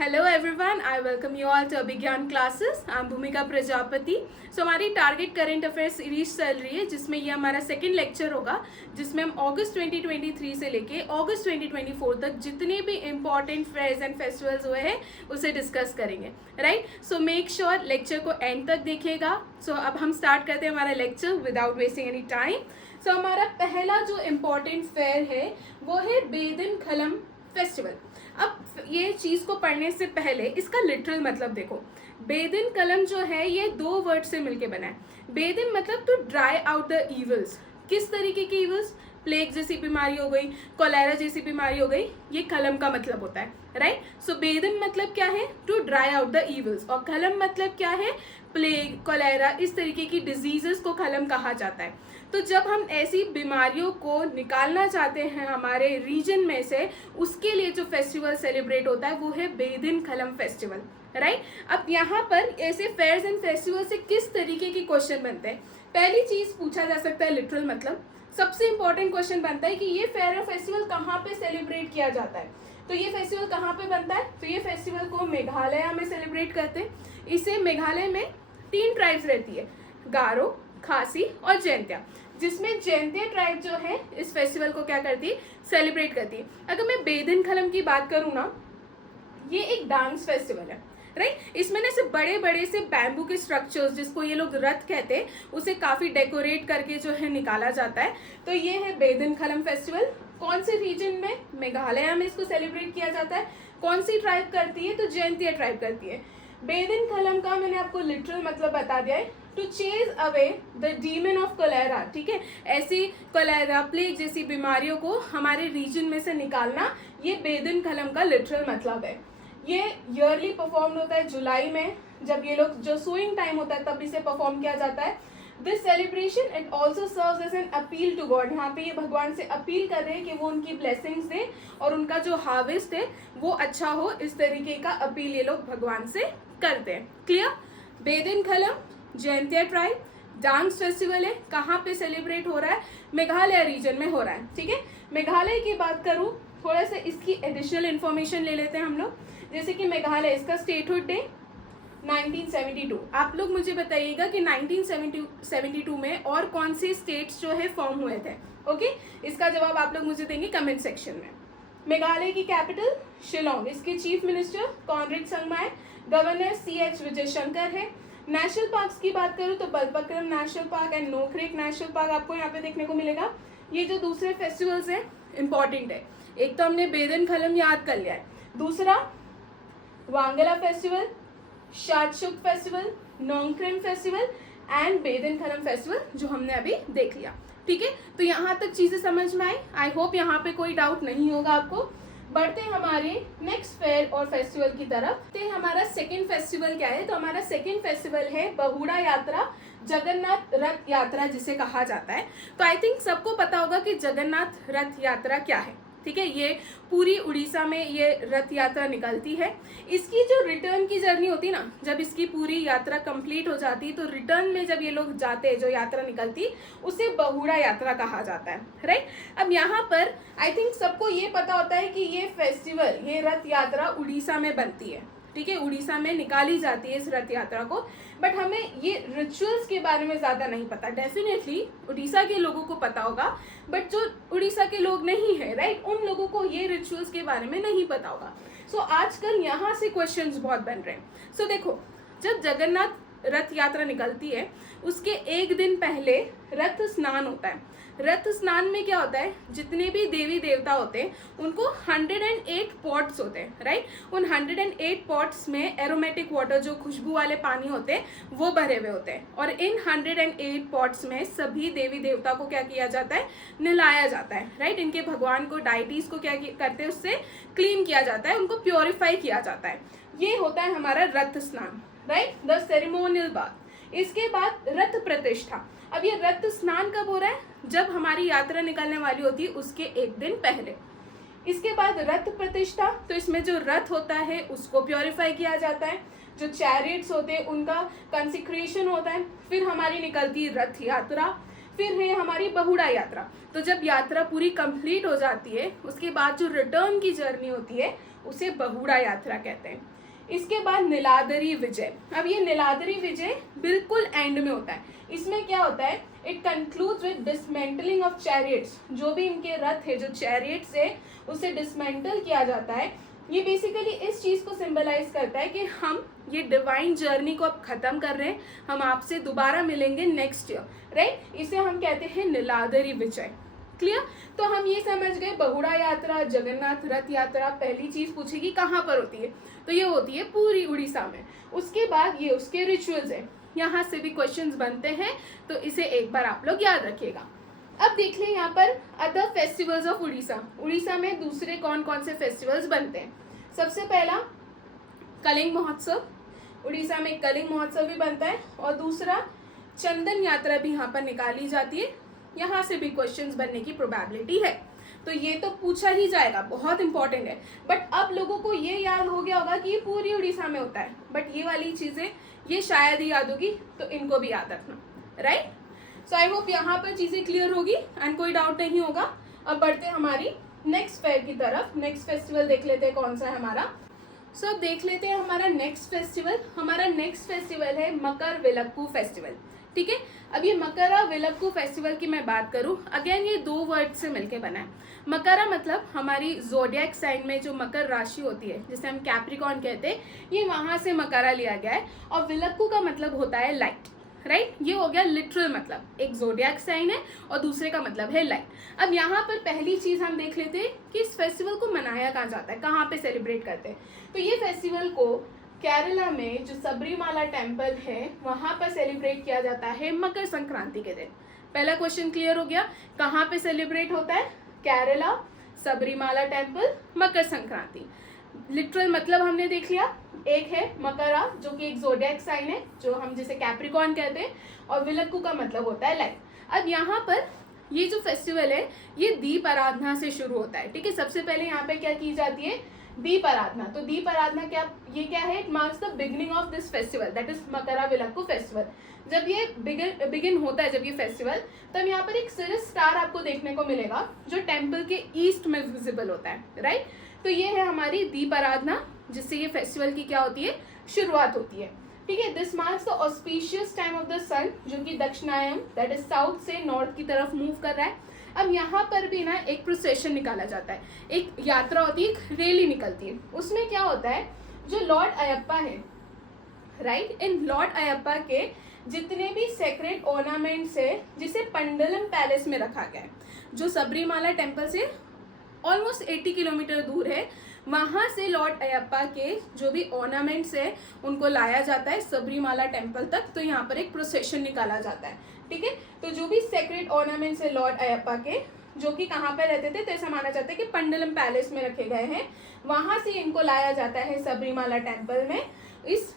Hello everyone, I welcome you all to Abhigyan classes. I am Bhumika Prajapati. सो हमारी target current affairs series चल रही है, जिसमें ये हमारा सेकंड लेक्चर होगा, जिसमें हम अगस्त 2023 से लेके अगस्त 2024 तक जितने भी इंपॉर्टेंट फेयर्स एंड फेस्टिवल्स हुए हैं उसे डिस्कस करेंगे। Right, so make sure lecture को एंड तक देखिएगा। सो अब हम स्टार्ट करते हैं हमारा lecture without wasting any time. So हमारा पहला जो इम्पॉर्टेंट फेयर है वो है बेदिन खलम फेस्टिवल। अब ये चीज को पढ़ने से पहले इसका लिटरल मतलब देखो। बेदिन कलम जो है ये दो वर्ड से मिलके बना है। बेदिन मतलब to dry out the evils. किस तरीके के इवल्स? प्लेग जैसी बीमारी हो गई, कोलेरा जैसी बीमारी हो गई, ये कलम का मतलब होता है। राइट, सो बेदिन मतलब क्या है? To dry out the evils. और कलम मतलब क्या है? प्लेग, कोलेरा, इस तरीके की डिजीजेस को कलम कहा जाता है। तो जब हम ऐसी बीमारियों को निकालना चाहते हैं हमारे रीजन में से, उसके लिए जो फेस्टिवल सेलिब्रेट होता है वो है बेदिन खलम फेस्टिवल। राइट, अब यहाँ पर ऐसे फेयर्स एंड फेस्टिवल से किस तरीके के क्वेश्चन बनते हैं? पहली चीज पूछा जा सकता है लिटरल मतलब। सबसे इंपॉर्टेंट क्वेश्चन बनता है कि ये फेयर और फेस्टिवल कहाँ पे सेलिब्रेट किया जाता है। तो ये फेस्टिवल कहाँ पे बनता है? तो ये फेस्टिवल को मेघालय में सेलिब्रेट करते हैं। इसे मेघालय में 3 ट्राइब्स रहती है, गारो, खासी और जैंतिया, जिसमें जैंतिया ट्राइब जो है इस फेस्टिवल को क्या करती है? सेलिब्रेट करती है। अगर मैं बेदिन खलम की बात करूँ ना, ये एक डांस फेस्टिवल है। राइट, इसमें ना सिर्फ बड़े बड़े से बैम्बू के स्ट्रक्चर्स, जिसको ये लोग रथ कहते हैं, उसे काफी डेकोरेट करके जो है निकाला जाता है। तो ये है बेदिन खलम फेस्टिवल। कौन से रीजन में? मेघालय में इसको सेलिब्रेट किया जाता है। कौन सी ट्राइब करती है? तो जैंतिया ट्राइब करती है। बेदिन खलम का मैंने आपको लिटरल मतलब बता दिया है, to chase away the demon of cholera. ठीक है, ऐसी कोलेरा, प्लेग जैसी बीमारियों को हमारे रीजन में से निकालना, ये बेदिन खलम का लिटरल मतलब है। ये ईयरली परफॉर्म होता है जुलाई में, जब ये लोग जो सोइंग टाइम होता है तब इसे परफॉर्म किया जाता है। This celebration it also serves as an appeal to God. यहाँ पे ये भगवान से अपील कर रहे हैं कि वो उनकी ब्लेसिंग्स दे और उनका जो हार्वेस्ट है वो अच्छा हो। इस तरीके का अपील ये लोग भगवान से करते हैं। क्लियर? बेदिन खलम, जैंतिया ट्राइब, डांस फेस्टिवल है। कहाँ पे सेलिब्रेट हो रहा है? मेघालय रीजन में हो रहा है। ठीक है, मेघालय की बात करूँ, थोड़ा सा इसकी एडिशनल इन्फॉर्मेशन ले लेते हैं हम लोग। जैसे कि मेघालय, इसका स्टेटहुड डे 1972। आप लोग मुझे बताइएगा कि 1972 में और कौन से स्टेट्स जो है फॉर्म हुए थे। ओके, इसका जवाब आप लोग मुझे देंगे कमेंट सेक्शन में। मेघालय की कैपिटल शिलोंग, इसके चीफ मिनिस्टर कॉनरेड संगमा है, गवर्नर CH विजय शंकर है। नेशनल पार्क्स की बात करूँ तो Balpakram national park and Nokrek national park आपको यहाँ पे देखने को मिलेगा। ये जो दूसरे फेस्टिवल्स हैं इंपॉर्टेंट है। एक तो हमने बेदिन खलम याद कर लिया है, दूसरा Wangala festival, Shad Suk festival, Nongkrem festival and Behdienkhlam festival जो हमने अभी देख लिया। ठीक है, तो यहाँ तक चीजें समझ में आई। आई होप यहाँ पे कोई डाउट नहीं होगा आपको। बढ़ते हैं हमारे नेक्स्ट फेयर और फेस्टिवल की तरफ। तो हमारा सेकंड फेस्टिवल क्या है? तो हमारा सेकंड फेस्टिवल है बहुड़ा यात्रा, जगन्नाथ रथ यात्रा जिसे कहा जाता है। तो आई थिंक सबको पता होगा कि जगन्नाथ रथ यात्रा क्या है। ठीक है, ये पूरी उड़ीसा में ये रथ यात्रा निकलती है। इसकी जो रिटर्न की जर्नी होती है ना, जब इसकी पूरी यात्रा कंप्लीट हो जाती है तो रिटर्न में जब ये लोग जाते हैं, जो यात्रा निकलती, उसे बहुड़ा यात्रा कहा जाता है। राइट, अब यहाँ पर आई थिंक सबको ये पता होता है कि ये फेस्टिवल, ये रथ यात्रा उड़ीसा में बनती है। ठीक है, उड़ीसा में निकाली जाती है इस रथ यात्रा को। बट हमें ये रिचुअल्स के बारे में ज्यादा नहीं पता। डेफिनेटली उड़ीसा के लोगों को पता होगा, बट जो उड़ीसा के लोग नहीं है, राइट, उन लोगों को ये रिचुअल्स के बारे में नहीं पता होगा। सो आजकल यहाँ से क्वेश्चंस बहुत बन रहे हैं। सो देखो, जब जगन्नाथ रथ यात्रा निकलती है उसके एक दिन पहले रथ स्नान होता है। रथ स्नान में क्या होता है? जितने भी देवी देवता होते हैं उनको 108 पॉट्स होते हैं। राइट, उन 108 पॉट्स में एरोमेटिक वाटर, जो खुशबू वाले पानी होते हैं, वो भरे हुए होते हैं। और इन 108 पॉट्स में सभी देवी देवता को क्या किया जाता है? नहलाया जाता है। राइट, इनके भगवान को, डाइटीज को क्या करते हैं? उससे क्लीन किया जाता है, उनको प्योरीफाई किया जाता है। ये होता है हमारा रथ स्नान। Right, the ceremonial bath. इसके बाद रथ प्रतिष्ठा। अब ये रथ स्नान कब हो रहा है? जब हमारी यात्रा निकलने वाली होती है उसके एक दिन पहले। इसके बाद रथ प्रतिष्ठा, तो इसमें जो रथ होता है उसको प्योरीफाई किया जाता है, जो चैरियट्स होते हैं उनका कंसिक्रेशन होता है। फिर हमारी निकलती है रथ यात्रा, फिर है हमारी बहुड़ा यात्रा। तो जब यात्रा पूरी कंप्लीट हो जाती है उसके बाद जो रिटर्न की जर्नी होती है उसे बहुड़ा यात्रा कहते हैं। इसके बाद नीलाद्री विजय। अब ये नीलाद्री विजय बिल्कुल एंड में होता है। इसमें क्या होता है, it concludes with dismantling of chariots. जो भी इनके रथ है, जो चैरियट्स है, उसे डिसमेंटल किया जाता है। ये बेसिकली इस चीज को सिंबलाइज करता है कि हम ये डिवाइन जर्नी को अब खत्म कर रहे हैं, हम आपसे दोबारा मिलेंगे नेक्स्ट ईयर, राइट। इसे हम कहते हैं नीलाद्री विजय। क्लियर। तो हम ये समझ गए बहुड़ा यात्रा, जगन्नाथ रथ यात्रा। पहली चीज पूछेगी कहाँ पर होती है, तो ये होती है पूरी उड़ीसा में। उसके बाद ये उसके रिचुअल्स है, यहाँ से भी क्वेश्चंस बनते हैं, तो इसे एक बार आप लोग याद रखिएगा। अब देख लें यहाँ पर other festivals of Orissa. Orissa में दूसरे कौन कौन से फेस्टिवल्स बनते हैं। सबसे पहला कलिंग महोत्सव, उड़ीसा में कलिंग महोत्सव भी बनता है। और दूसरा चंदन यात्रा भी यहाँ पर निकाली जाती है, यहाँ से भी क्वेश्चंस बनने की प्रोबेबिलिटी है। तो ये तो पूछा ही जाएगा, बहुत इंपॉर्टेंट है। बट अब लोगों को ये याद हो गया होगा कि ये पूरी उड़ीसा में होता है, बट ये वाली चीजें ये शायद ही याद होगी, तो इनको भी याद रखना, राइट। सो आई होप यहाँ पर चीजें क्लियर होगी एंड कोई डाउट नहीं होगा। अब बढ़ते हैं हमारी नेक्स्ट फेयर की तरफ। नेक्स्ट फेस्टिवल देख लेते हैं कौन सा है हमारा। सो अब देख लेते हैं हमारा नेक्स्ट फेस्टिवल। हमारा नेक्स्ट फेस्टिवल है मकर विलक्कू फेस्टिवल, ठीक है। अब ये मकरा विलक्कू फेस्टिवल की मैं बात करूं, अगेन ये दो वर्ड से मिलके बना है। मकरा मतलब हमारी जोडियक साइन में जो मकर राशि होती है, जिसे हम कैप्रिकॉन कहते हैं, ये वहां से मकरा लिया गया है। और विलक्कू का मतलब होता है लाइट, राइट। ये हो गया लिटरल मतलब, एक जोडियक साइन है और दूसरे का मतलब है लाइट। अब यहाँ पर पहली चीज हम देख लेते हैं कि इस फेस्टिवल को मनाया कहाँ जाता है, कहाँ पे सेलिब्रेट करते हैं। तो ये फेस्टिवल को केरला में जो सबरीमाला टेम्पल है वहां पर सेलिब्रेट किया जाता है मकर संक्रांति के दिन। पहला क्वेश्चन क्लियर हो गया, कहाँ पे सेलिब्रेट होता है, केरला, सबरीमाला टेम्पल, मकर संक्रांति। लिटरल मतलब हमने देख लिया, एक है मकरा जो कि एक जोडियक साइन है, जो हम जिसे कैप्रिकॉन कहते हैं, और विलक्कू का मतलब होता है लाइट। अब यहाँ पर ये जो फेस्टिवल है ये दीप आराधना से शुरू होता है, ठीक है। सबसे पहले यहाँ पे क्या की जाती है, दीप आराधना। तो दीप आराधना क्या है, it marks the beginning of this festival, that is मकरा विलक्कू फेस्टिवल। जब ये बिगिन होता है, जब ये फेस्टिवल, तब यहाँ पर एक सिरिस स्टार आपको देखने को मिलेगा जो टेम्पल के ईस्ट में विजिबल होता है, राइट। तो ये है हमारी दीप आराधना, जिससे ये फेस्टिवल की क्या होती है, शुरुआत होती है, ठीक है। This marks the auspicious time of the sun, जो कि दक्षिणायन दैट इज साउथ से नॉर्थ की तरफ मूव कर रहा है। अब यहाँ पर भी ना एक प्रोसेशन निकाला जाता है, एक यात्रा होती है, एक रैली निकलती है। उसमें क्या होता है, जो लॉर्ड अयप्पा है, राइट, इन लॉर्ड अयप्पा के जितने भी सेक्रेड ऑर्नामेंट्स है, जिसे पंडलम पैलेस में रखा गया है, जो सबरीमाला टेम्पल से ऑलमोस्ट 80 किलोमीटर दूर है, वहां से लॉर्ड अयप्पा के जो भी ऑर्नामेंट्स है उनको लाया जाता है सबरीमाला टेम्पल तक। तो यहाँ पर एक प्रोसेशन निकाला जाता है, ठीक है। तो जो भी सेक्रेड ऑर्नामेंट्स है लॉर्ड अयप्पा के, जो कि कहाँ पर रहते थे, तो ऐसा माना जाता है कि पंडलम पैलेस में रखे गए हैं, वहां से इनको लाया जाता है सबरीमाला टेम्पल में, इस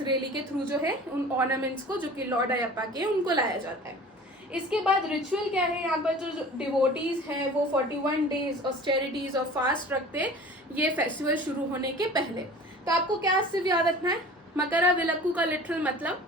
रैली के थ्रू जो है उन ऑर्नामेंट्स को जो कि लॉर्ड अयप्पा के उनको लाया जाता है। इसके बाद रिचुअल क्या है, यहाँ पर जो डिवोटीज हैं वो 41 डेज ऑस्टेरिटीज और फास्ट रखते हैं ये फेस्टिवल शुरू होने के पहले। तो आपको क्या सिर्फ याद रखना है, मकरा विलक्कू का लिटरल मतलब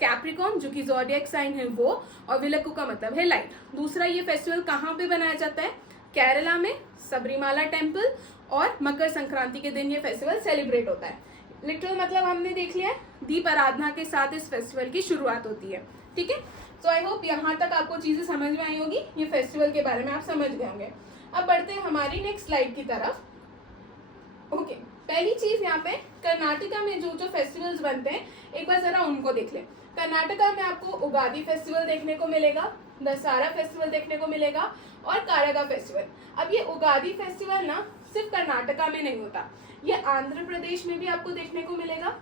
कैप्रिकॉन जो कि ज़ोडिएक साइन है वो, और विलक्कू का मतलब है लाइट। दूसरा, ये फेस्टिवल कहाँ पे बनाया जाता है, केरला में सबरीमाला टेम्पल, और मकर संक्रांति के दिन ये फेस्टिवल सेलिब्रेट होता है। लिटरल मतलब हमने देख लिया है, दीप आराधना के साथ इस फेस्टिवल की शुरुआत होती है, ठीक है। सो आई होप यहाँ तक आपको चीजें समझ में आई होगी, ये फेस्टिवल के बारे में आप समझ गए होंगे। अब बढ़ते हैं हमारी नेक्स्ट स्लाइड की तरफ। ओके, पहली चीज यहाँ पे कर्नाटका में जो जो फेस्टिवल्स बनते हैं एक बार जरा उनको देख लें। कर्नाटका में आपको उगादी फेस्टिवल देखने को मिलेगा, दशहरा फेस्टिवल देखने को मिलेगा, और कारगा फेस्टिवल। अब ये उगादी फेस्टिवल ना सिर्फ कर्नाटका में नहीं होता, ये आंध्र प्रदेश में भी आपको देखने को मिलेगा,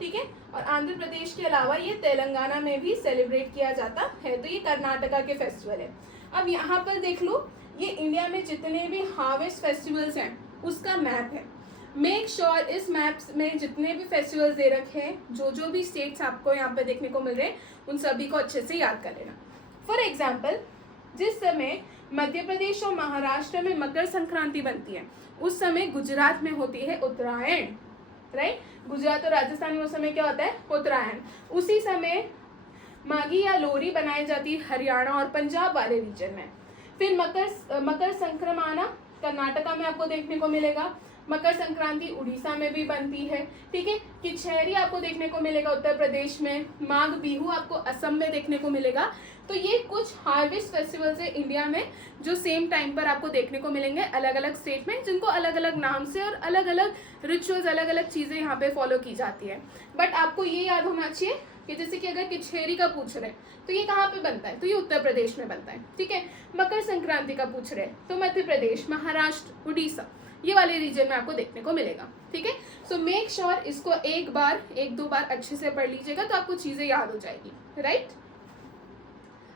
ठीक है। और आंध्र प्रदेश के अलावा ये तेलंगाना में भी सेलिब्रेट किया जाता है। तो ये कर्नाटका के फेस्टिवल है। अब यहाँ पर देख लो, ये इंडिया में जितने भी हार्वेस्ट फेस्टिवल्स हैं उसका मैप है। मेक श्योर इस मैप में जितने भी फेस्टिवल्स दे रखे हैं, जो जो भी स्टेट्स आपको यहाँ पे देखने को मिल रहे हैं, उन सभी को अच्छे से याद कर लेना। फॉर एग्जाम्पल, जिस समय मध्य प्रदेश और महाराष्ट्र में मकर संक्रांति बनती है, उस समय गुजरात में होती है उत्तरायण, राइट। गुजरात और राजस्थान में उस समय क्या होता है, उत्तरायण। उसी समय मागी या लोरी बनाई जाती है हरियाणा और पंजाब वाले रीजन में। फिर मकर संक्रमण कर्नाटका में आपको देखने को मिलेगा। मकर संक्रांति उड़ीसा में भी बनती है, ठीक है। किचहरी आपको देखने को मिलेगा उत्तर प्रदेश में। माघ बिहू आपको असम में देखने को मिलेगा। तो ये कुछ हार्वेस्ट फेस्टिवल्स है इंडिया में जो सेम टाइम पर आपको देखने को मिलेंगे अलग अलग स्टेट में, जिनको अलग अलग नाम से और अलग अलग रिचुअल्स, अलग अलग चीज़ें यहाँ पे फॉलो की जाती है। बट आपको ये याद होना चाहिए कि जैसे कि अगर किचहरी का पूछ रहे तो ये कहाँ पे बनता है, तो ये उत्तर प्रदेश में बनता है, ठीक है। मकर संक्रांति का पूछ रहे तो मध्य प्रदेश, महाराष्ट्र, उड़ीसा, ये वाले रीजन में आपको देखने को मिलेगा, ठीक है। सो मेक श्योर इसको एक दो बार अच्छे से पढ़ लीजिएगा तो आपको चीज़ें याद हो जाएगी, राइट।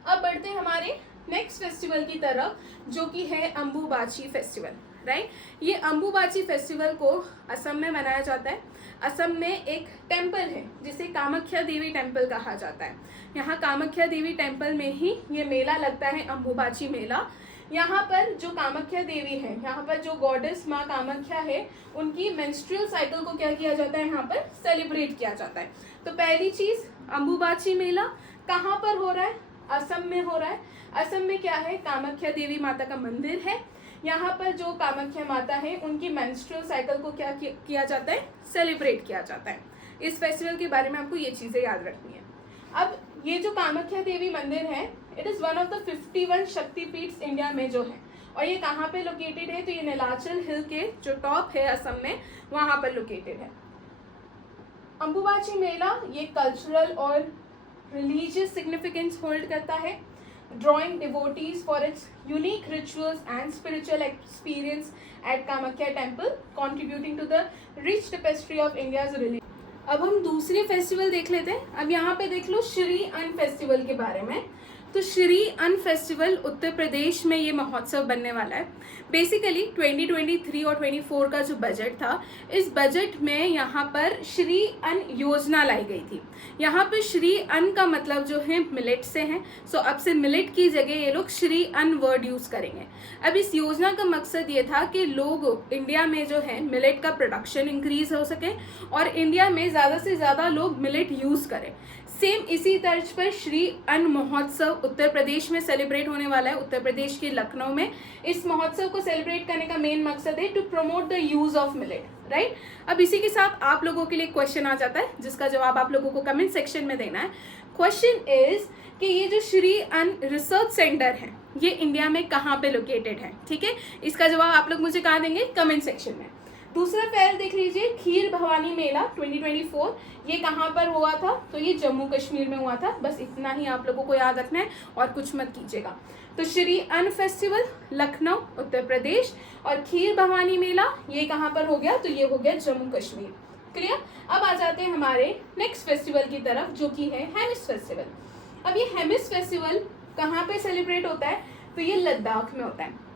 अब बढ़ते हैं हमारे नेक्स्ट फेस्टिवल की तरफ, जो कि है अम्बुबाची फेस्टिवल, राइट। ये अम्बुबाची फेस्टिवल को असम में मनाया जाता है। असम में एक टेम्पल है जिसे कामाख्या देवी टेम्पल कहा जाता है। यहाँ कामाख्या देवी टेम्पल में ही ये मेला लगता है, अम्बुबाची मेला। यहाँ पर जो कामाख्या देवी है, यहाँ पर जो गॉडेस माँ कामाख्या है, उनकी मेंस्ट्रुअल साइकिल को क्या किया जाता है, यहाँ पर सेलिब्रेट किया जाता है। तो पहली चीज, अम्बुबाची मेला कहाँ पर हो रहा है, असम में हो रहा है। असम में क्या है, कामाख्या देवी माता का मंदिर है। यहाँ पर जो कामाख्या माता है उनकी मेंस्ट्रुअल साइकिल को क्या किया जाता है, सेलिब्रेट किया जाता है। इस फेस्टिवल के बारे में आपको ये चीजें याद रखनी है। अब ये जो कामाख्या देवी मंदिर है, it is one of the 51 शक्तिपीठ इंडिया में जो है, और ये कहाँ पे लोकेटेड है, तो ये नीलाचल हिल के जो टॉप है असम में, वहां पर लोकेटेड है। अम्बुबाची मेला ये कल्चरल और रिलीजियस सिग्निफिकेंस होल्ड करता है, drawing devotees for its unique rituals and spiritual experience at Kamakhya temple, contributing to the rich tapestry of India's religion. अब हम दूसरे फेस्टिवल देख लेते हैं। अब यहाँ पे देख लो श्री अन्न फेस्टिवल के बारे में। तो श्री अन्न फेस्टिवल उत्तर प्रदेश में ये महोत्सव बनने वाला है। बेसिकली 2023 और 24 का जो बजट था, इस बजट में यहाँ पर श्री अन्न योजना लाई गई थी। यहाँ पे श्री अन्न का मतलब जो है मिलेट से है। सो अब से मिलेट की जगह ये लोग श्री अन्न वर्ड यूज करेंगे। अब इस योजना का मकसद ये था कि लोग इंडिया में जो है मिलेट का प्रोडक्शन इंक्रीज हो सके और इंडिया में ज़्यादा से ज़्यादा लोग मिलेट यूज करें। सेम इसी तर्ज पर श्री अन्न महोत्सव उत्तर प्रदेश में सेलिब्रेट होने वाला है, उत्तर प्रदेश के लखनऊ में। इस महोत्सव को सेलिब्रेट करने का मेन मकसद है to promote the use of millet, right. अब इसी के साथ आप लोगों के लिए क्वेश्चन आ जाता है जिसका जवाब आप लोगों को कमेंट सेक्शन में देना है। क्वेश्चन इज कि ये जो श्री अन्न रिसर्च सेंटर है ये इंडिया में कहाँ पे लोकेटेड है, ठीक है। इसका जवाब आप लोग मुझे कहाँ देंगे, कमेंट सेक्शन में। दूसरा फेयर देख लीजिए, खीर भवानी मेला 2024, ये कहाँ पर हुआ था, तो ये जम्मू कश्मीर में हुआ था। बस इतना ही आप लोगों को याद रखना है और कुछ मत कीजिएगा। तो श्री अन्न फेस्टिवल लखनऊ उत्तर प्रदेश और खीर भवानी मेला ये कहाँ पर हो गया, तो ये हो गया जम्मू कश्मीर। क्लियर। अब आ जाते हैं हमारे नेक्स्ट फेस्टिवल की तरफ, जो कि है हेमिस फेस्टिवल। अब ये हेमिस फेस्टिवल कहाँ पे सेलिब्रेट होता है, तो ये लद्दाख में होता है।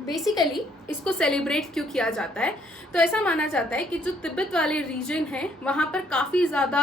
बेसिकली इसको सेलिब्रेट क्यों किया जाता है, तो ऐसा माना जाता है कि जो तिब्बत वाले रीजन है वहाँ पर काफ़ी ज़्यादा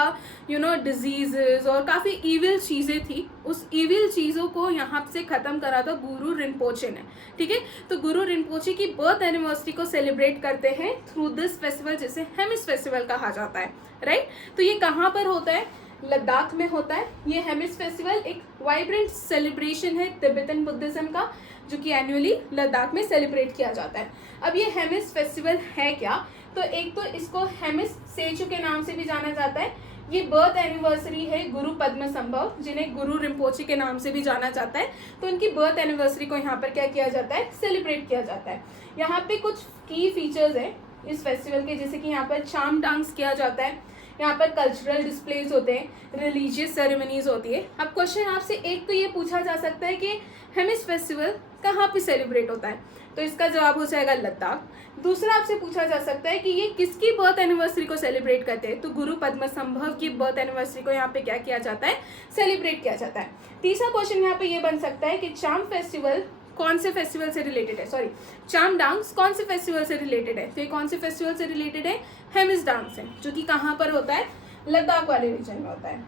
डिजीजेज और काफ़ी ईविल चीज़ें थी। उस ईविल चीज़ों को यहाँ से ख़त्म करा था गुरु रिनपोचे ने, ठीक है। तो गुरु रिनपोचे की बर्थ एनिवर्सरी को सेलिब्रेट करते हैं थ्रू दिस फेस्टिवल, जिसे हेमिस फेस्टिवल कहा जाता है, राइट। तो ये कहाँ पर होता है, लद्दाख में होता है। ये हेमिस फेस्टिवल एक वाइब्रेंट सेलिब्रेशन है तिब्बतन बुद्धिज्म का, जो कि एनुअली लद्दाख में सेलिब्रेट किया जाता है। अब ये हेमिस फेस्टिवल है क्या, तो एक तो इसको हेमिस सेचु के नाम से भी जाना जाता है। ये बर्थ एनिवर्सरी है गुरु पद्म संभव, जिन्हें गुरु रिम्पोचे के नाम से भी जाना जाता है। तो उनकी बर्थ एनिवर्सरी को यहाँ पर क्या किया जाता है, सेलिब्रेट किया जाता है। यहाँ पे कुछ की फीचर्स हैं इस फेस्टिवल के, जैसे कि यहाँ पर चाम डांस किया जाता है, यहाँ पर कल्चरल डिस्प्लेज होते हैं, रिलीजियस सेरेमनीज होती है। अब क्वेश्चन आपसे एक तो ये पूछा जा सकता है कि हेमिस फेस्टिवल कहाँ पे सेलिब्रेट होता है, तो इसका जवाब हो जाएगा लद्दाख। दूसरा आपसे पूछा जा सकता है कि ये किसकी बर्थ एनिवर्सरी को सेलिब्रेट करते हैं, तो गुरु पद्म संभव की बर्थ एनिवर्सरी को यहाँ पे क्या किया जाता है, सेलिब्रेट किया जाता है। तीसरा क्वेश्चन यहाँ पे ये बन सकता है कि चाम फेस्टिवल कौन से फेस्टिवल से रिलेटेड है, सॉरी चाम डांस कौन से फेस्टिवल से रिलेटेड है, तो ये कौन से फेस्टिवल से रिलेटेड है, हेमिस डांस है, जो कि कहाँ पर होता है, लद्दाख वाले रीजन में होता है।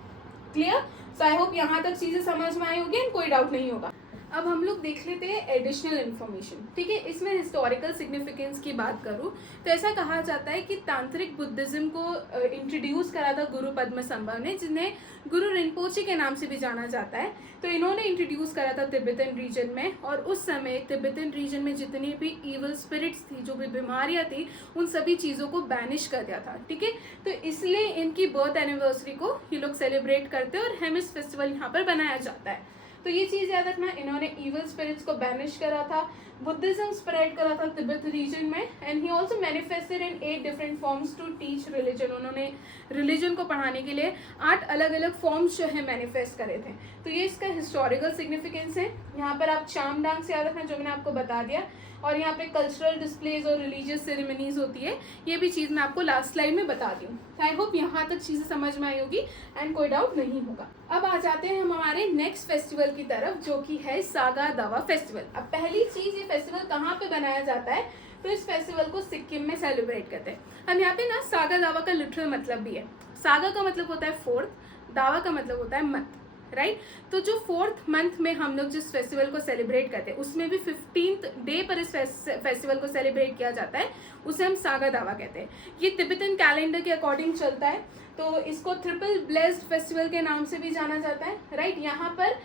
क्लियर। सो आई होप यहाँ तक चीजें समझ में आई होगी, कोई डाउट नहीं होगा। अब हम लोग देख लेते हैं एडिशनल इन्फॉर्मेशन, ठीक है। इसमें हिस्टोरिकल सिग्निफिकेंस की बात करूँ तो ऐसा कहा जाता है कि तांत्रिक बुद्धिज्म को इंट्रोड्यूस करा था गुरु पद्मसंभव ने, जिन्हें गुरु रिनपोचे के नाम से भी जाना जाता है। तो इन्होंने इंट्रोड्यूस करा था तिब्बतन रीजन में, और उस समय तिब्बतन रीजन में जितनी भी इवल स्पिरिट्स थी, जो भी बीमारियां थी, उन सभी चीज़ों को बैनिश कर दिया था, ठीक है। तो इसलिए इनकी बर्थ एनिवर्सरी को ये लोग सेलिब्रेट करते हैं और हेमिस फेस्टिवल यहाँ पर बनाया जाता है। तो ये चीज़ याद रखना, इन्होंने इवल स्पिरिट्स को बैनिश करा था, बुद्धिज्म स्प्रेड करा था तिब्बत रीजन में, and he also manifested in 8 different forms to teach religion. उन्होंने रिलीजन को पढ़ाने के लिए 8 अलग अलग फॉर्म्स जो है मैनिफेस्ट करे थे। तो ये इसका हिस्टोरिकल सिग्निफिकेंस है। यहाँ पर आप चाम डांस याद रखना, जो मैंने आपको बता दिया, और यहाँ पे कल्चरल डिस्प्लेज और रिलीजियस सेरेमनीज होती है, ये भी चीज़ मैं आपको लास्ट स्लाइड में बता दी हूँ। आई होप यहाँ तक चीज़ें समझ में आई होगी एंड कोई डाउट नहीं होगा। अब आ जाते हैं हम हमारे नेक्स्ट फेस्टिवल की तरफ, जो कि है सागा दावा फेस्टिवल। अब पहली चीज़, ये फेस्टिवल कहाँ पे बनाया जाता है, तो इस फेस्टिवल को सिक्किम में सेलिब्रेट करते हैं हम। यहाँ पे ना सागा दावा का लिटरल मतलब भी है। सागा का मतलब होता है 4th, दावा का मतलब होता है मंथ, राइट। तो जो 4th मंथ में हम लोग जिस फेस्टिवल को सेलिब्रेट करते हैं, उसमें भी 15th डे पर इस फेस्टिवल को सेलिब्रेट किया जाता है, उसे हम सागा दावा कहते हैं। ये तिब्बतन कैलेंडर के अकॉर्डिंग चलता है, तो इसको ट्रिपल ब्लेस्ड फेस्टिवल के नाम से भी जाना जाता है, राइट। यहाँ पर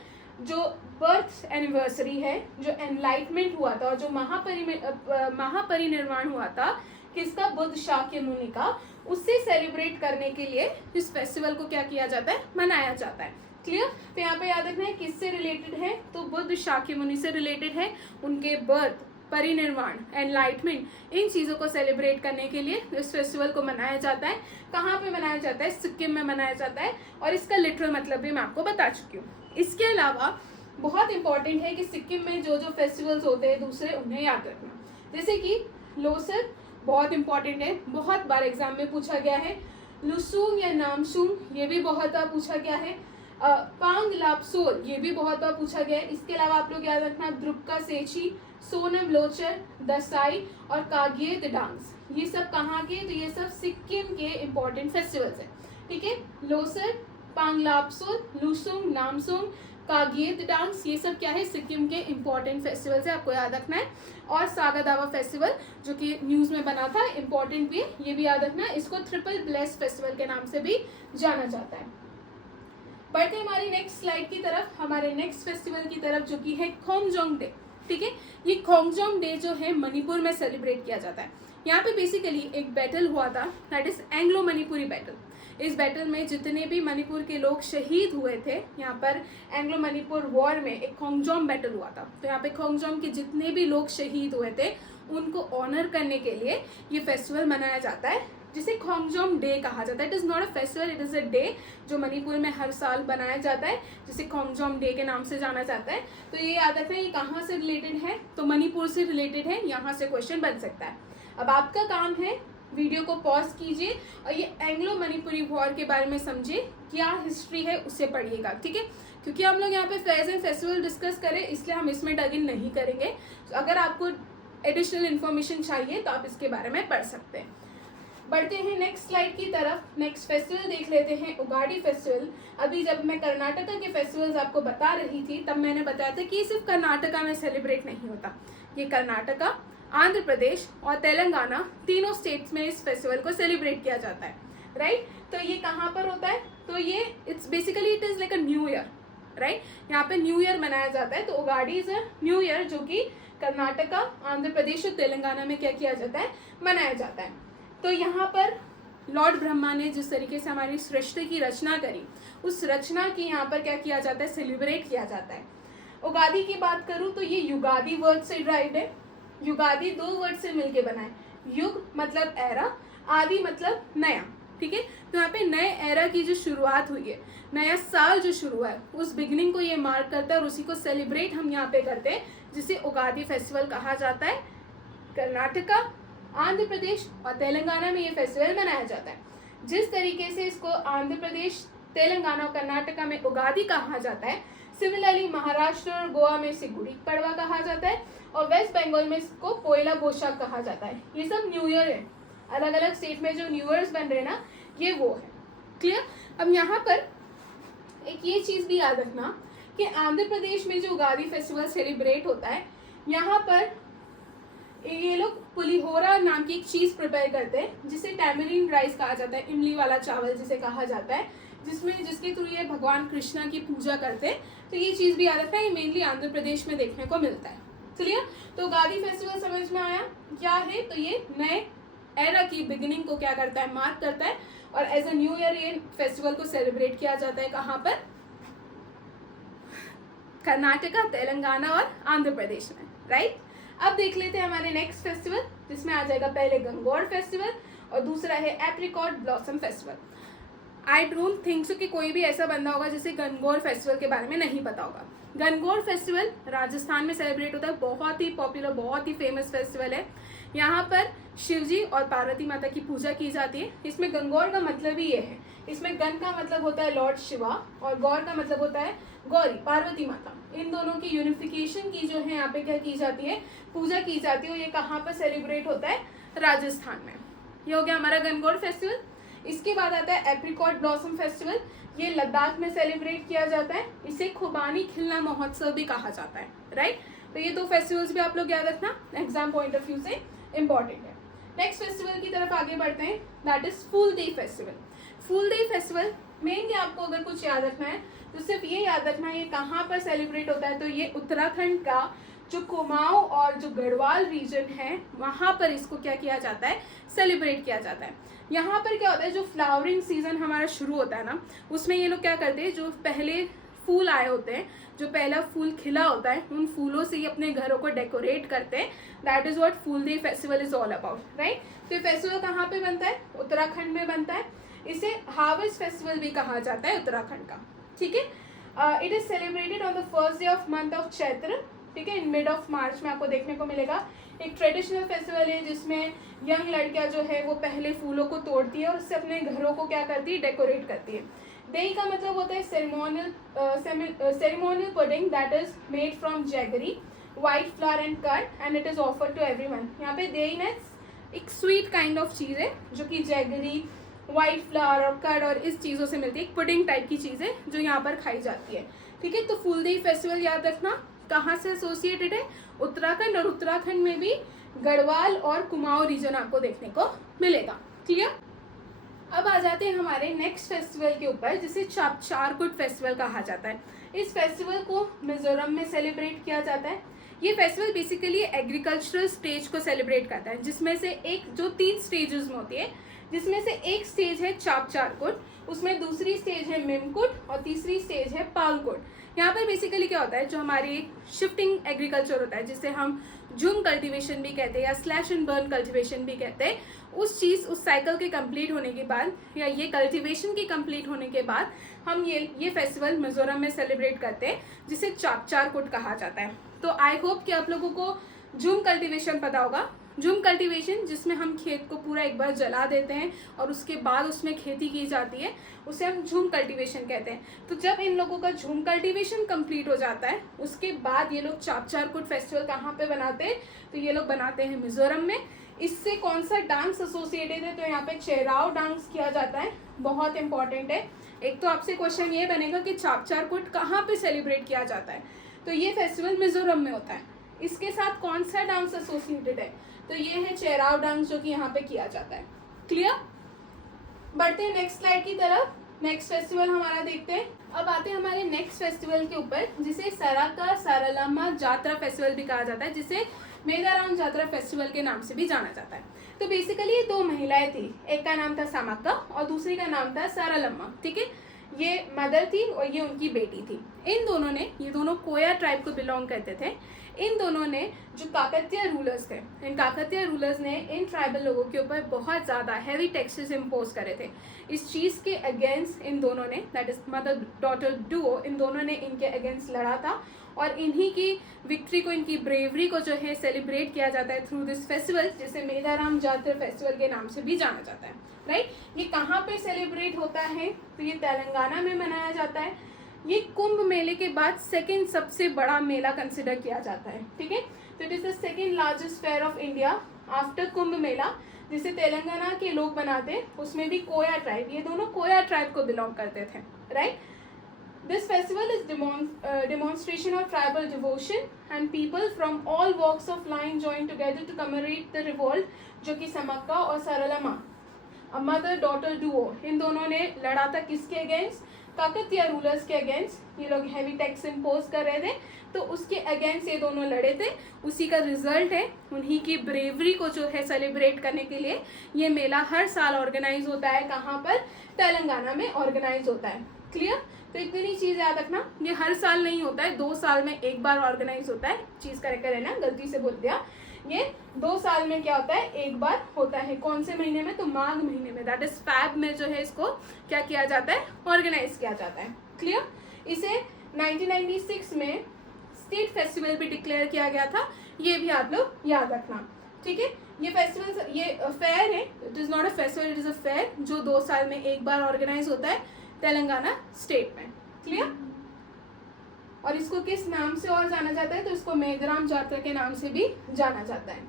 जो बर्थ एनिवर्सरी है, जो एनलाइटमेंट हुआ था और जो महापरिनिर्वाण हुआ था किसका, बुद्ध शाक्य मुनि का, उससे सेलिब्रेट करने के लिए इस फेस्टिवल को क्या किया जाता है, मनाया जाता है। क्लियर। तो यहाँ पे याद रखना है किससे रिलेटेड है, तो बुद्ध शाक्य मुनि से रिलेटेड है। उनके बर्थ, परिनिर्वाण, एनलाइटमेंट, इन चीज़ों को सेलिब्रेट करने के लिए इस फेस्टिवल को मनाया जाता है। कहाँ पे मनाया जाता है, सिक्किम में मनाया जाता है, और इसका लिटरल मतलब भी मैं आपको बता चुकी हूँ। इसके अलावा बहुत इंपॉर्टेंट है कि सिक्किम में जो जो फेस्टिवल्स होते हैं दूसरे, उन्हें याद रखना। जैसे कि लोसर बहुत इंपॉर्टेंट है, बहुत बार एग्जाम में पूछा गया है। लुसुंग या नामसुंग, ये भी बहुत बार पूछा गया है। पांग लापसोल, ये भी बहुत बार पूछा गया है। इसके अलावा आप लोग याद रखना द्रुपका सेची, सोनम लोचर, दसाई और कागिये डांस, ये सब कहाँ के, तो ये सब सिक्किम के इम्पोर्टेंट फेस्टिवल्स हैं, ठीक है। लोसर, पांग लापसोल, लुसुंग, नामसुंग, कागिये डांस, ये सब क्या है, सिक्किम के इम्पोर्टेंट फेस्टिवल्स है, आपको याद रखना है। और सागा दावा फेस्टिवल जो कि न्यूज़ में बना था, इम्पोर्टेंट भी है, ये भी याद रखना है। इसको ट्रिपल ब्लेस्ड फेस्टिवल के नाम से भी जाना जाता है। बढ़ते हैं हमारी नेक्स्ट स्लाइड की तरफ, हमारे नेक्स्ट फेस्टिवल की तरफ, जो कि है खोंगजोंग डे, ठीक है। ये खोंगजोंग डे जो है मणिपुर में सेलिब्रेट किया जाता है। यहाँ पे बेसिकली एक बैटल हुआ था, that is Anglo Manipuri battle. इस बैटल में जितने भी मणिपुर के लोग शहीद हुए थे, यहाँ पर एंग्लो मणिपुर वॉर में एक खोंगजोंग बैटल हुआ था। तो यहाँ पे खोंगजोंग के जितने भी लोग शहीद हुए थे, उनको ऑनर करने के लिए ये फेस्टिवल मनाया जाता है, जिसे खोंगजोंग डे कहा जाता है। It is not a festival, it is a day जो मणिपुर में हर साल बनाया जाता है, जिसे खोंगजोंग डे के नाम से जाना जाता है। तो ये याद रखना, ये कहाँ से रिलेटेड है, तो मणिपुर से रिलेटेड है, यहाँ से क्वेश्चन बन सकता है। अब आपका काम है, वीडियो को पॉज कीजिए और ये एंग्लो मणिपुरी वॉर के बारे में समझिए, क्या हिस्ट्री है उसे पढ़िएगा, ठीक है। क्योंकि हम लोग यहाँ पे फेयर्स एंड फेस्टिवल डिस्कस करें, इसलिए हम इसमें डग इन नहीं करेंगे। तो अगर आपको एडिशनल इन्फॉर्मेशन चाहिए तो आप इसके बारे में पढ़ सकते हैं। बढ़ते हैं नेक्स्ट स्लाइड की तरफ, नेक्स्ट फेस्टिवल देख लेते हैं, उगाड़ी फेस्टिवल। अभी जब मैं कर्नाटका के फेस्टिवल्स आपको बता रही थी, तब मैंने बताया था कि ये सिर्फ कर्नाटका में सेलिब्रेट नहीं होता। ये कर्नाटका, आंध्र प्रदेश और तेलंगाना, तीनों स्टेट्स में इस फेस्टिवल को सेलिब्रेट किया जाता है, राइट। तो ये कहाँ पर होता है, तो ये it's basically it is like a new year, right. यहाँ पे न्यू ईयर मनाया जाता है। तो Ugadi is a new year जो कि कर्नाटका, आंध्र प्रदेश और तेलंगाना में क्या किया जाता है, मनाया जाता है। तो यहाँ पर लॉर्ड ब्रह्मा ने जिस तरीके से हमारी सृष्टि की रचना करी, उस रचना की यहाँ पर क्या किया जाता है, सेलिब्रेट किया जाता है। उगादी की बात करूँ तो ये युगादि वर्ड से ड्राइव्ड है। युगादि 2 वर्ड से मिलके बना है। युग मतलब एरा, आदि मतलब नया, ठीक है। तो यहाँ पे नए एरा की जो शुरुआत हुई है, नया साल जो शुरू हुआ है, उस बिगिनिंग को ये मार्क करता है और उसी को सेलिब्रेट हम यहाँ पे करते हैं, जिसे उगादी फेस्टिवल कहा जाता है। कर्नाटका, आंध्र प्रदेश और तेलंगाना में ये फेस्टिवल मनाया जाता है। जिस तरीके से इसको आंध्र प्रदेश, तेलंगाना और कर्नाटका में उगादी कहा जाता है, सिमिलरली महाराष्ट्र और गोवा में इसे गुड़ी पड़वा कहा जाता है, और वेस्ट बंगाल में इसको पोयला बोशाख कहा जाता है। ये सब न्यू ईयर है, अलग अलग स्टेट में जो न्यू ईयर्स बन रहे हैं ना, ये वो है, क्लियर। अब यहाँ पर एक ये चीज़ भी याद रखना कि आंध्र प्रदेश में जो उगादी फेस्टिवल सेलिब्रेट होता है, यहाँ पर ये लोग पुलिहोरा नाम की एक चीज़ प्रिपेयर करते हैं जिसे टैमरिन राइस कहा जाता है, इमली वाला चावल जिसे कहा जाता है, जिसके थ्रू ये भगवान कृष्णा की पूजा करते हैं। तो ये चीज़ भी याद रखना है, ये मेनली आंध्र प्रदेश में देखने को मिलता है। चलिए, तो उगादी फेस्टिवल समझ में आया क्या है। तो ये नए एरा की बिगिनिंग को क्या करता है, मार्क करता है, और एज अ न्यू ईयर ये फेस्टिवल को सेलिब्रेट किया जाता है। कहाँ पर? कर्नाटका, तेलंगाना और आंध्र प्रदेश में, राइट। अब देख लेते हैं हमारे नेक्स्ट फेस्टिवल, जिसमें आ जाएगा पहले गंगौर फेस्टिवल और दूसरा है apricot blossom festival. I don't think so कि कोई भी ऐसा बंदा होगा जिसे गंगौर फेस्टिवल के बारे में नहीं पता होगा। गंगौर फेस्टिवल राजस्थान में सेलिब्रेट होता है, बहुत ही पॉपुलर, बहुत ही फेमस फेस्टिवल है। यहाँ पर शिवजी और पार्वती माता की पूजा की जाती है। इसमें गंगौर का मतलब ही ये है, इसमें गण का मतलब होता है लॉर्ड शिवा और गौर का मतलब होता है गौरी, पार्वती माता। इन दोनों की यूनिफिकेशन की जो है यहाँ पे क्या की जाती है, पूजा की जाती है। और ये कहाँ पर सेलिब्रेट होता है? राजस्थान में। ये हो गया हमारा गंगौर फेस्टिवल। इसके बाद आता है एप्रिकॉट ब्लॉसम फेस्टिवल। ये लद्दाख में सेलिब्रेट किया जाता है। इसे खुबानी खिलना महोत्सव भी कहा जाता है, राइट। तो ये दो फेस्टिवल्स भी आप लोग याद रखना, एग्जाम पॉइंट ऑफ व्यू से इंपॉर्टेंट है। नेक्स्ट फेस्टिवल की तरफ आगे बढ़ते हैं, that is Phooldei festival. Phooldei festival mainly आपको अगर कुछ याद रखना है तो सिर्फ ये याद रखना है ये कहाँ पर सेलिब्रेट होता है। तो ये उत्तराखंड का जो कुमाऊं और जो गढ़वाल रीजन है वहाँ पर इसको क्या किया जाता है, सेलिब्रेट किया जाता है। यहाँ पर क्या होता है, जो फ्लावरिंग सीजन हमारा शुरू होता है ना, उसमें ये लोग क्या करते हैं, जो पहले फूल आए होते हैं, जो पहला फूल खिला होता है, उन फूलों से ही अपने घरों को डेकोरेट करते हैं। That is what Phooldei festival is all about, right. तो ये फेस्टिवल कहाँ पे बनता है? उत्तराखंड में बनता है। इसे हार्वेस्ट फेस्टिवल भी कहा जाता है उत्तराखंड का, ठीक है। It is celebrated on the first day of month of Chaitra, ठीक है, इन मिड ऑफ मार्च में आपको देखने को मिलेगा। एक ट्रेडिशनल फेस्टिवल है जिसमें यंग लड़कियां जो है वो पहले फूलों को तोड़ती है और उससे अपने घरों को क्या करती है, डेकोरेट करती है। देई का मतलब होता है ceremonial pudding that is made from jaggery, white flour and curd and it is offered to everyone. यहाँ पे देई ने एक स्वीट काइंड ऑफ चीज़ है जो कि जैगरी, व्हाइट फ्लावर और कर्ड और इस चीज़ों से मिलती है, एक पुडिंग टाइप की चीज़ है जो यहाँ पर खाई जाती है, ठीक है। तो फूलदेई फेस्टिवल याद रखना कहाँ से एसोसिएटेड है, उत्तराखंड, और उत्तराखंड में भी गढ़वाल और कुमाऊं रीजन आपको देखने को मिलेगा, ठीक है। अब आ जाते हैं हमारे नेक्स्ट फेस्टिवल के ऊपर जिसे चारकुट फेस्टिवल कहा जाता है। इस फेस्टिवल को मिजोरम में सेलिब्रेट किया जाता है। ये फेस्टिवल बेसिकली एग्रीकल्चरल स्टेज को सेलिब्रेट करता है, जिसमें से एक जो 3 स्टेजेस में होती है, जिसमें से एक स्टेज है चारकुट, उसमें दूसरी स्टेज है मिमकुट और तीसरी स्टेज है पालकुट। यहाँ पर बेसिकली क्या होता है, जो हमारी शिफ्टिंग एग्रीकल्चर होता है जिसे हम झूम कल्टीवेशन भी कहते हैं या स्लैश एंड बर्न कल्टीवेशन भी कहते हैं, उस साइकिल के कंप्लीट होने के बाद या ये कल्टीवेशन की कंप्लीट होने के बाद हम ये फेस्टिवल मिजोरम में सेलिब्रेट करते हैं जिसे चारकुट कहा जाता है। तो आई होप कि आप लोगों को झूम कल्टीवेशन पता होगा। झूम कल्टीवेशन जिसमें हम खेत को पूरा एक बार जला देते हैं और उसके बाद उसमें खेती की जाती है, उसे हम झूम कल्टीवेशन कहते हैं। तो जब इन लोगों का झूम कल्टीवेशन कंप्लीट हो जाता है उसके बाद ये लोग चारकुट फेस्टिवल कहाँ पे बनाते हैं, तो ये लोग बनाते हैं मिजोरम में। इससे कौन सा डांस एसोसिएटेड है, तो यहाँ पे चेराव डांस किया जाता है, बहुत इंपॉर्टेंट है। एक तो आपसे क्वेश्चन ये बनेगा कि चारकुट कहाँ पे सेलिब्रेट किया जाता है, तो ये फेस्टिवल मिजोरम में होता है। इसके साथ कौन सा डांस एसोसिएटेड है, तो ये है चेराव डांस जो कि यहाँ पे किया जाता है। क्लियर? बढ़ते हैं नेक्स्ट स्लाइड की तरफ। नेक्स्ट फेस्टिवल हमारा देखते हैं। अब आते हैं हमारे नेक्स्ट फेस्टिवल के ऊपर जिसे सराका सारालम्मा जात्रा फेस्टिवल भी कहा जाता है, जिसे मेदाराम जात्रा फेस्टिवल के नाम से भी जाना जाता है। तो बेसिकली ये 2 महिलाएं थी, एक का नाम था सामक्का और दूसरी का नाम था सारालम्मा, ठीक है। ये मदर थी और ये उनकी बेटी थी। ये दोनों कोया ट्राइब को बिलोंग करते थे। इन दोनों ने जो काकतीय रूलर्स थे, इन काकतीय रूलर्स ने इन ट्राइबल लोगों के ऊपर बहुत ज़्यादा हैवी टैक्सेस इम्पोज करे थे। इस चीज़ के अगेंस्ट इन दोनों ने, that is mother daughter duo, इन दोनों ने इनके अगेंस्ट लड़ा था और इन्हीं की विक्ट्री को, इनकी ब्रेवरी को जो है सेलिब्रेट किया जाता है थ्रू दिस फेस्टिवल, जिसे मेदाराम जात्रा फेस्टिवल के नाम से भी जाना जाता है, राइट। ये कहाँ पे सेलिब्रेट होता है, तो ये तेलंगाना में मनाया जाता है। ये कुंभ मेले के बाद सेकंड सबसे बड़ा मेला कंसिडर किया जाता है, ठीक है। तो it is the second largest fair of India after Kumbh Mela, जिसे तेलंगाना के लोग बनाते हैं। उसमें भी कोया ट्राइब, ये दोनों कोया ट्राइब को बिलोंग करते थे, right. This festival is demonstration of tribal devotion and people from all walks of life join together to commemorate the revolt, जो कि समक्का और सरलमा, a mother daughter duo, इन दोनों ने लड़ा था किसके अगेंस्ट? काकतिया रूलर्स के अगेंस्ट। ये लोग हैवी टैक्स इम्पोज कर रहे थे, तो उसके अगेंस्ट ये दोनों लड़े थे। उसी का रिजल्ट है, उन्हीं की ब्रेवरी को जो है सेलिब्रेट करने के लिए ये मेला हर साल ऑर्गेनाइज होता है। कहाँ पर? तेलंगाना में ऑर्गेनाइज होता है। क्लियर? तो इतनी चीज़ याद रखना, ये हर साल नहीं होता है, 2 साल में एक बार ऑर्गेनाइज होता है। चीज़ करेक्ट है ना, गलती से बोल दिया। ये 2 साल में क्या होता है? एक बार होता है। कौन से महीने में? तो माघ महीने में, दैट इज फैब में जो है इसको क्या किया जाता है? ऑर्गेनाइज किया जाता है। क्लियर? इसे 1996 में स्टेट फेस्टिवल भी डिक्लेयर किया गया था, ये भी आप लोग याद रखना। ठीक है? ये फेस्टिवल, ये फेयर है, it is not a festival, it is a fair, जो 2 साल में एक बार ऑर्गेनाइज होता है तेलंगाना स्टेट में। क्लियर? और इसको किस नाम से और जाना जाता है? तो इसको मेघराम जात्रा के नाम से भी जाना जाता है।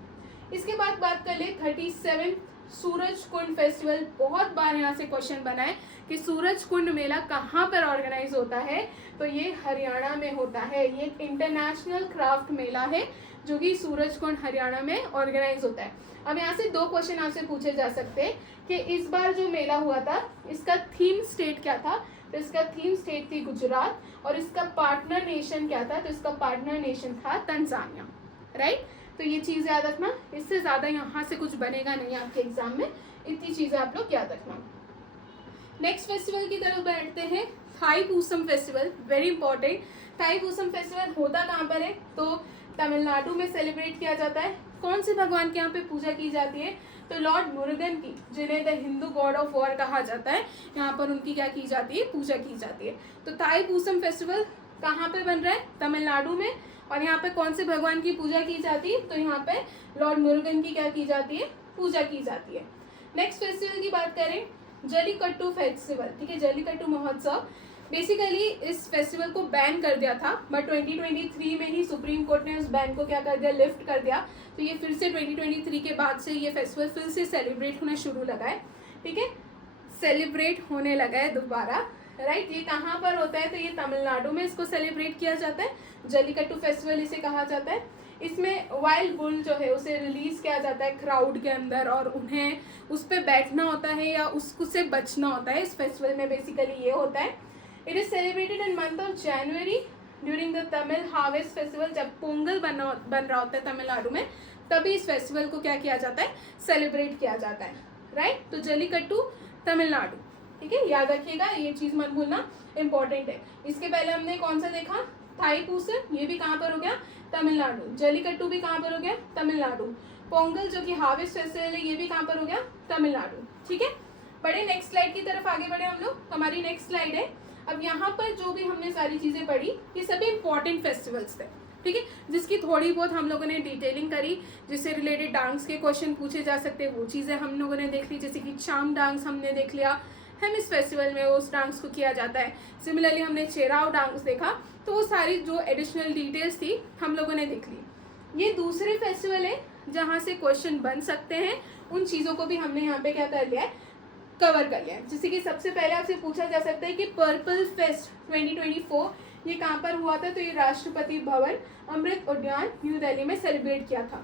इसके बाद बात कर ले 37 सूरज कुंड फेस्टिवल। बहुत बार यहाँ से क्वेश्चन बना है कि सूरज कुंड मेला कहाँ पर ऑर्गेनाइज होता है? तो ये हरियाणा में होता है। ये इंटरनेशनल क्राफ्ट मेला है जो कि सूरज कुंड हरियाणा में ऑर्गेनाइज होता है। अब यहाँ से 2 क्वेश्चन आपसे पूछे जा सकते हैं कि इस बार जो मेला हुआ था इसका थीम स्टेट क्या था? तो इसका थीम स्टेट थी गुजरात, और इसका पार्टनर नेशन क्या था? तो इसका पार्टनर नेशन था तंजानिया। राइट? तो ये चीज़ याद रखना, इससे ज़्यादा यहाँ से कुछ बनेगा नहीं आपके एग्जाम में, इतनी चीज़ें आप लोग याद रखना। नेक्स्ट फेस्टिवल की तरफ बैठते हैं, Thaipusam festival. Very important. Thaipusam festival होता कहाँ पर है? तो तमिलनाडु में सेलिब्रेट किया जाता है। कौन से भगवान के यहाँ पे पूजा की जाती है? तो लॉर्ड मुरुगन की, जिन्हें the Hindu God of war कहा जाता है, यहाँ पर उनकी क्या की जाती है? पूजा की जाती है। तो थाई पूसम फेस्टिवल कहाँ पे बन रहा है? तमिलनाडु में। और यहाँ पे कौन से भगवान की पूजा की जाती है? तो यहाँ पे लॉर्ड मुरुगन की क्या की जाती है? पूजा की जाती है। नेक्स्ट फेस्टिवल की बात करें, जल्लीकट्टू फेस्टिवल। ठीक है, जल्लीकट्टू महोत्सव। बेसिकली इस फेस्टिवल को बैन कर दिया था, बट 2023 में ही सुप्रीम कोर्ट ने उस बैन को क्या कर दिया? लिफ्ट कर दिया। तो ये फिर से 2023 के बाद से ये फेस्टिवल फिर से सेलिब्रेट होना शुरू लगा है। ठीक है, सेलिब्रेट होने लगा है दोबारा। राइट? ये कहाँ पर होता है? तो ये तमिलनाडु में इसको सेलिब्रेट किया जाता है। जल्लीकट्टू फेस्टिवल इसे कहा जाता है। इसमें वाइल्ड बुल जो है उसे रिलीज किया जाता है क्राउड के अंदर, और उन्हें उस पर बैठना होता है या उससे बचना होता है। इस फेस्टिवल में बेसिकली ये होता है। It is celebrated in month of January during the Tamil harvest festival. जब पोंगल बन रहा होता है तमिलनाडु में, तभी इस फेस्टिवल को क्या किया जाता है? सेलिब्रेट किया जाता है। राइट? तो जल्लीकट्टू तमिलनाडु। ठीक है, याद रखिएगा, ये चीज़ मत भूलना, इंपॉर्टेंट है। इसके पहले हमने कौन सा देखा? थाई पूसम, ये भी कहाँ पर हो गया? तमिलनाडु। जल्लीकट्टू भी कहाँ पर हो गया? तमिलनाडु। पोंगल जो कि हार्वेस्ट फेस्टिवल है, ये भी कहाँ पर हो गया? तमिलनाडु। ठीक है, बढ़े नेक्स्ट स्लाइड की तरफ, आगे बढ़े हम लोग। हमारी नेक्स्ट स्लाइड है। अब यहाँ पर जो भी हमने सारी चीज़ें पढ़ी, ये सभी इंपॉर्टेंट फेस्टिवल्स थे। ठीक है, जिसकी थोड़ी बहुत हम लोगों ने डिटेलिंग करी, जिससे रिलेटेड डांस के क्वेश्चन पूछे जा सकते हैं, वो चीज़ें हम लोगों ने देख ली। जैसे कि चाम डांस हमने देख लिया, हम इस फेस्टिवल में उस डांस को किया जाता है। सिमिलरली हमने चेराव डांस देखा, तो वो सारी जो एडिशनल डिटेल्स थी हम लोगों ने देख ली। ये दूसरे फेस्टिवल है जहाँ से क्वेश्चन बन सकते हैं, उन चीज़ों को भी हमने यहाँ पे क्या कर लिया है? कवर कर लिया है। जैसे कि सबसे पहले आपसे पूछा जा सकता है कि पर्पल फेस्ट 2024 ये कहाँ पर हुआ था? तो ये राष्ट्रपति भवन अमृत उद्यान न्यू दिल्ली में सेलिब्रेट किया था।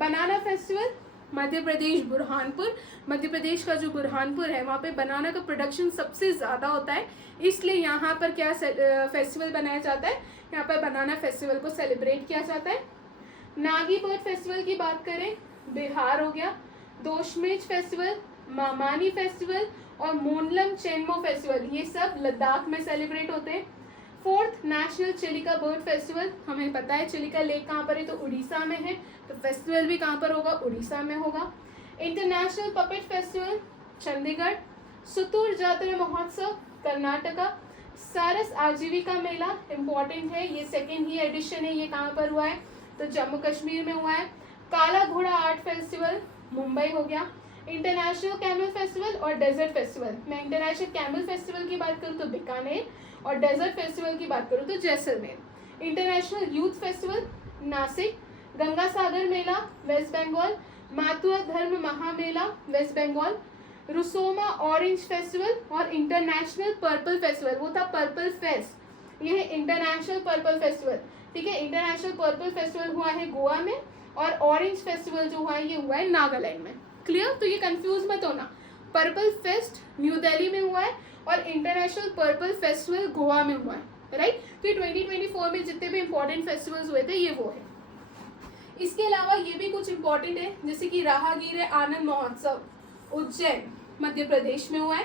बनाना फेस्टिवल मध्य प्रदेश बुरहानपुर, मध्य प्रदेश का जो बुरहानपुर है वहाँ पे बनाना का प्रोडक्शन सबसे ज़्यादा होता है, इसलिए यहाँ पर क्या फेस्टिवल बनाया जाता है? यहाँ पर बनाना फेस्टिवल को सेलिब्रेट किया जाता है। नागी बर्ड फेस्टिवल की बात करें, बिहार हो गया। दोशमेज फेस्टिवल, मामानी फेस्टिवल और मोनलम चेनमो फेस्टिवल, ये सब लद्दाख में सेलिब्रेट होते हैं। 4th national Chilika bird festival, हमें पता है चिलिका लेक कहाँ पर है? तो उड़ीसा में है, तो फेस्टिवल भी कहाँ पर होगा? उड़ीसा में होगा। International puppet festival Chandigarh. Suttur Jatra Mahotsav Karnataka. सारस आजीविका मेला इम्पॉर्टेंट है, ये सेकेंड ही एडिशन है, ये कहाँ पर हुआ है? तो जम्मू कश्मीर में हुआ है। काला घोड़ा आर्ट फेस्टिवल मुंबई हो गया। इंटरनेशनल कैमल फेस्टिवल और डेजर्ट फेस्टिवल, मैं इंटरनेशनल कैमल फेस्टिवल की बात करूँ तो बीकानेर, और डेजर्ट फेस्टिवल की बात करूँ तो Jaisalmer. International youth festival Nashik. Ganga Sagar Mela West Bengal. Matua Dharma Mahamela West Bengal. Rusoma orange festival और इंटरनेशनल पर्पल फेस्टिवल, वो था पर्पल फेस्ट, ये है इंटरनेशनल पर्पल फेस्टिवल, ठीक है। इंटरनेशनल पर्पल फेस्टिवल हुआ है गोवा में, और ऑरेंज फेस्टिवल जो हुआ है ये हुआ है नागालैंड में। क्लियर? तो ये कंफ्यूज मत होना, पर्पल फेस्ट न्यू दिल्ली में हुआ है और इंटरनेशनल पर्पल फेस्टिवल गोवा में हुआ है, राइट। तो ये 2024 में जितने भी इंपॉर्टेंट फेस्टिवल्स हुए थे ये वो है। इसके अलावा ये भी कुछ इंपॉर्टेंट है, जैसे कि राहगीर आनंद महोत्सव उज्जैन मध्य प्रदेश में हुआ है।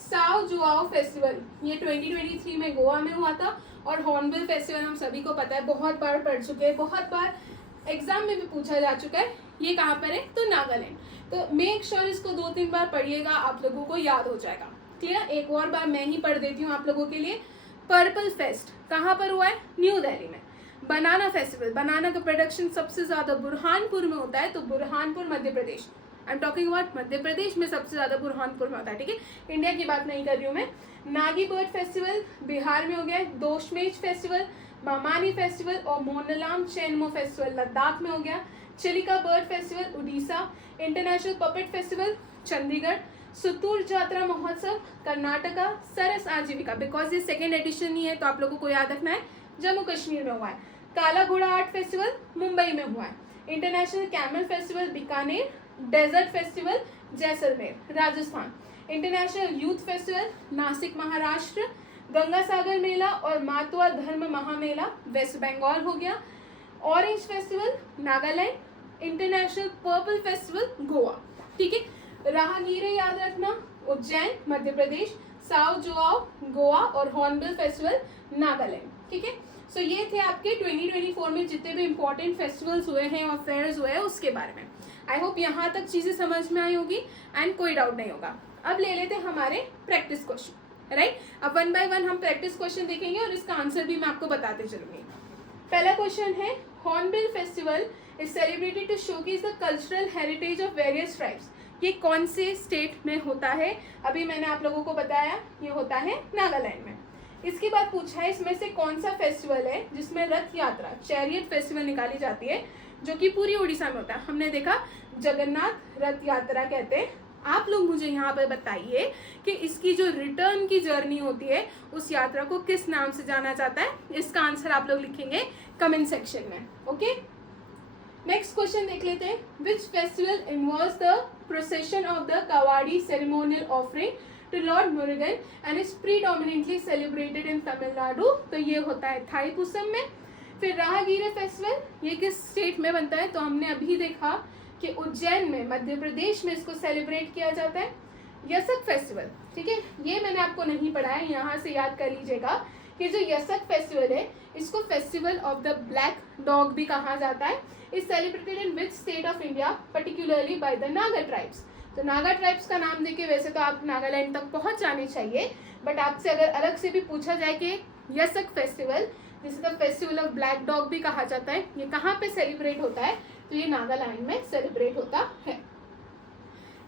साओ जुआओ फेस्टिवल ये 2023 में गोवा में हुआ था। और हॉर्नबिल फेस्टिवल हम सभी को पता है, बहुत बार पढ़ चुके हैं, बहुत बार एग्जाम में भी पूछा जा चुका है, ये कहाँ पर है? तो नागालैंड। तो मेक श्योर इसको 2-3 बार पढ़िएगा, आप लोगों को याद हो जाएगा। क्लियर? एक और बार मैं ही पढ़ देती हूँ आप लोगों के लिए। पर्पल फेस्ट कहाँ पर हुआ है? न्यू दिल्ली में। बनाना फेस्टिवल, बनाना का प्रोडक्शन सबसे ज्यादा बुरहानपुर में होता है, तो Burhanpur Madhya Pradesh, I am talking about Madhya Pradesh में सबसे ज्यादा बुरहानपुर में होता है, ठीक है। इंडिया की बात नहीं कर रही हूँ मैं। नागी बर्ड फेस्टिवल बिहार में हो गया है। दोशमेज फेस्टिवल, बामानी फेस्टिवल और मोनलाम चेनमो फेस्टिवल लद्दाख में हो गया। Chilika bird festival Orissa. International puppet festival Chandigarh. Suttur Jatra Mahotsav Karnataka. सरस आजीविका, बिकॉज ये सेकेंड एडिशन ही है तो आप लोगों को याद रखना है, जम्मू कश्मीर में हुआ है। काला घोड़ा आर्ट फेस्टिवल मुंबई में हुआ है। International camel festival Bikaner. Desert festival Jaisalmer Rajasthan. International youth festival Nashik Maharashtra. Ganga Sagar Mela और मातुआ धर्म महामेला वेस्ट बंगाल हो गया। Orange festival Nagaland. International purple festival Goa, ठीक है। राहगीरे याद रखना उज्जैन मध्य प्रदेश। साओ जुआओ गोवा और हॉर्नबिल फेस्टिवल नागालैंड, ठीक है। सो ये थे आपके 2024 में जितने भी इंपॉर्टेंट फेस्टिवल्स हुए हैं और फेयर्स हुए हैं उसके बारे में। आई होप यहाँ तक चीजें समझ में आई होगी एंड कोई डाउट नहीं होगा। अब ले लेते हैं हमारे प्रैक्टिस क्वेश्चन, राइट। अब 1 बाय 1 हम प्रैक्टिस क्वेश्चन देखेंगे और इसका आंसर भी मैं आपको बताते चलूंगी। पहला क्वेश्चन है, Hornbill festival is celebrated to showcase the cultural heritage of various tribes. ये कौन से स्टेट में होता है? अभी मैंने आप लोगों को बताया ये होता है नागालैंड में। इसके बाद पूछा है इसमें से कौन सा फेस्टिवल है जिसमें रथ यात्रा चैरियट फेस्टिवल निकाली जाती है, जो कि पूरी उड़ीसा में होता है। हमने देखा जगन्नाथ रथ यात्रा कहते हैं। आप लोग मुझे यहाँ पर बताइए कि इसकी जो रिटर्न की जर्नी होती है उस यात्रा को किस नाम से जाना जाता है। इसका आंसर आप लोग लिखेंगे कमेंट सेक्शन में, ओके। नेक्स्ट क्वेश्चन देख लेते हैं। Which festival involves the procession of the kavadi ceremonial offering to lord Murugan and is predominantly celebrated in Tamil Nadu. तो ये होता है थाईपुसम में। फिर राहगीर फेस्टिवल ये किस स्टेट में बनता है? तो हमने अभी देखा कि उज्जैन में मध्य प्रदेश में इसको सेलिब्रेट किया जाता है। यसक फेस्टिवल, ठीक है, ये मैंने आपको नहीं पढ़ा है, यहाँ से याद कर लीजिएगा कि जो यसक फेस्टिवल है इसको festival of the black dog भी कहा जाता है। Is celebrated in which state of India particularly by the Naga tribes. तो नागा ट्राइब्स का नाम देके वैसे तो आप नागालैंड तक पहुंच जाने चाहिए, बट आपसे अगर अलग से भी पूछा जाए कि यसक फेस्टिवल जिसे the festival of black dog भी कहा जाता है, ये कहाँ पे सेलिब्रेट होता है? तो ये नागालैंड में सेलिब्रेट होता है।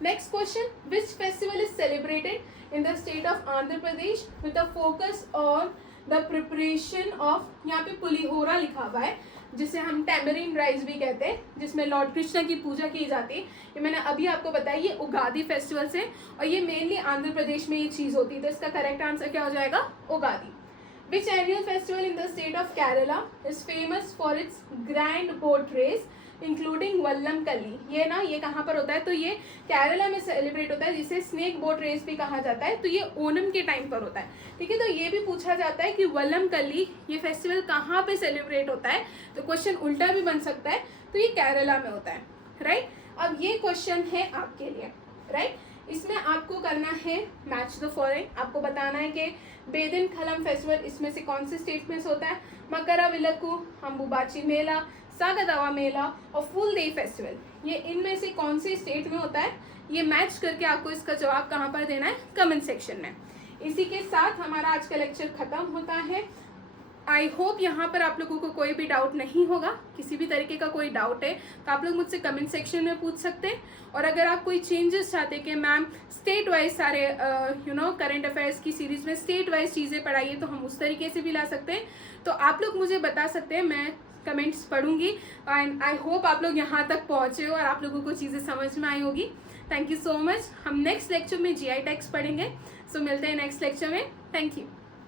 Next question, which festival is celebrated in the state of Andhra Pradesh with the focus on the preparation of, यहाँ पे पुलिहोरा लिखा हुआ है जिसे हम टैमरिन राइस भी कहते हैं, जिसमें लॉर्ड कृष्ण की पूजा की जाती है। ये मैंने अभी आपको बताया, ये उगादी फेस्टिवल से, और ये मेनली आंध्र प्रदेश में ये चीज़ होती है। तो इसका करेक्ट आंसर क्या हो जाएगा? Ugadi. Which annual festival in the state of Kerala is famous for its grand boat race, including Vallabh कल्ली? ये ना, ये कहाँ पर होता है? तो ये केरला में सेलिब्रेट होता है, जिसे स्नेक बोट रेस भी कहा जाता है। तो ये ओनम के टाइम पर होता है, ठीक है। तो ये भी पूछा जाता है कि वल्लम कल्ली ये फेस्टिवल कहाँ पे सेलिब्रेट होता है। तो क्वेश्चन उल्टा भी बन सकता है, तो ये केरला में होता है, राइट। अब ये क्वेश्चन है आपके लिए, राइट। इसमें आपको करना है मैच द फॉलोइंग। आपको बताना है कि बेदिन खलम फेस्टिवल इसमें से कौन से स्टेट में से होता है। मकरा विलक्कू, अंबुबाची मेला, सागदावा मेला और फुल डे फेस्टिवल, ये इनमें से कौन से स्टेट में होता है? ये मैच करके आपको इसका जवाब कहाँ पर देना है? कमेंट सेक्शन में। इसी के साथ हमारा आज का लेक्चर खत्म होता है। आई होप यहाँ पर आप लोगों को कोई भी डाउट नहीं होगा। किसी भी तरीके का कोई डाउट है तो आप लोग मुझसे कमेंट सेक्शन में पूछ सकते हैं। और अगर आप कोई चेंजेस चाहते हैं कि मैम स्टेट वाइज सारे करंट अफेयर्स की सीरीज में स्टेट वाइज चीज़ें पढ़ाइए, तो हम उस तरीके से भी ला सकते हैं। तो आप लोग मुझे बता सकते हैं, मैं कमेंट्स पढ़ूंगी। एंड आई होप आप लोग यहाँ तक पहुँचे हो और आप लोगों को चीज़ें समझ में आई होगी। Thank you so much. हम नेक्स्ट लेक्चर में GI टैक्स पढ़ेंगे। सो मिलते हैं नेक्स्ट लेक्चर में। Thank you.